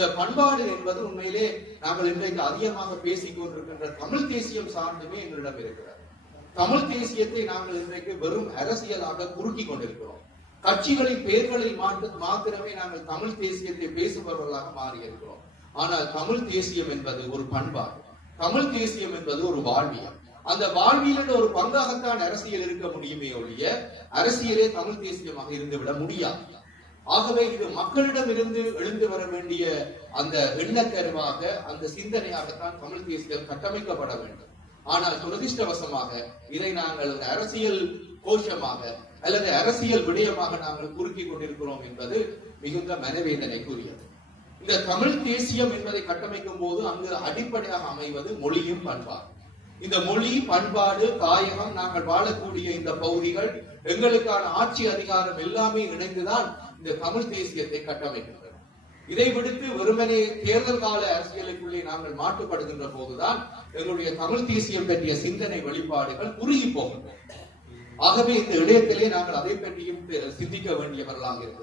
இந்த பண்பாடு என்பது உண்மையிலே நாங்கள் இன்றைக்கு அதிகமாக பேசிக் கொண்டிருக்கின்ற தமிழ் தேசியம் சார்ந்துமே எங்களிடம் இருக்கிறது. தமிழ் தேசியத்தை நாங்கள் இன்றைக்கு வெறும் அரசியலாக குறுக்கி கொண்டிருக்கிறோம். கட்சிகளின் பெயர்களில் மாற்று- மாத்திரமே நாங்கள் தமிழ் தேசியத்தை பேசுபவர்களாக மாறியிருக்கிறோம். ஆனால் தமிழ் தேசியம் என்பது ஒரு பண்பாடு. தமிழ் தேசியம் என்பது ஒரு வாழ்வியம். அந்த வாழ்வியலின் ஒரு பங்காகத்தான் அரசியல் இருக்க முடியுமே ஒழிய அரசியலே தமிழ் தேசியமாக இருந்துவிட முடியாது. ஆகவே இது மக்களிடம் இருந்து எழுந்து வர வேண்டிய அந்த எண்ணக்கருவாக அந்த சிந்தனையாகத்தான் தமிழ் தேசியம் கட்டமைக்கப்பட வேண்டும். ஆனால் துரதிர்ஷ்டவசமாக இதை நாங்கள் ஒரு அரசியல் கோஷமாக அல்லது அரசியல் விடயமாக நாங்கள் குறுக்கிக் கொண்டிருக்கிறோம் என்பது மிகுந்த மனவேதனைக்குரியது. இந்த தமிழ் தேசியம் என்பதை கட்டமைக்கும் போது அங்கு அடிப்படையாக அமைவது மொழியும் பண்பாகும் இந்த மொழி பண்பாடு தாயகம் நாங்கள் வாழக்கூடிய இந்த பகுதிகள் எங்களுக்கான ஆட்சி அதிகாரம் எல்லாமே இணைந்துதான் இந்த தமிழ் தேசியத்தை கட்டமைக்கின்றன. இதை விடுத்து வெறுமனே தேர்தல் கால அரசியலுக்குள்ளே நாங்கள் மாட்டுப்படுகின்ற போதுதான் எங்களுடைய தமிழ் தேசியம் பற்றிய சிந்தனை வெளிப்பாடுகள் குறுகி போகின்றன. ஆகவே இந்த இடையத்திலே நாங்கள் அதை பற்றியும் சிந்திக்க வேண்டியவர்களாக இருக்கிறோம்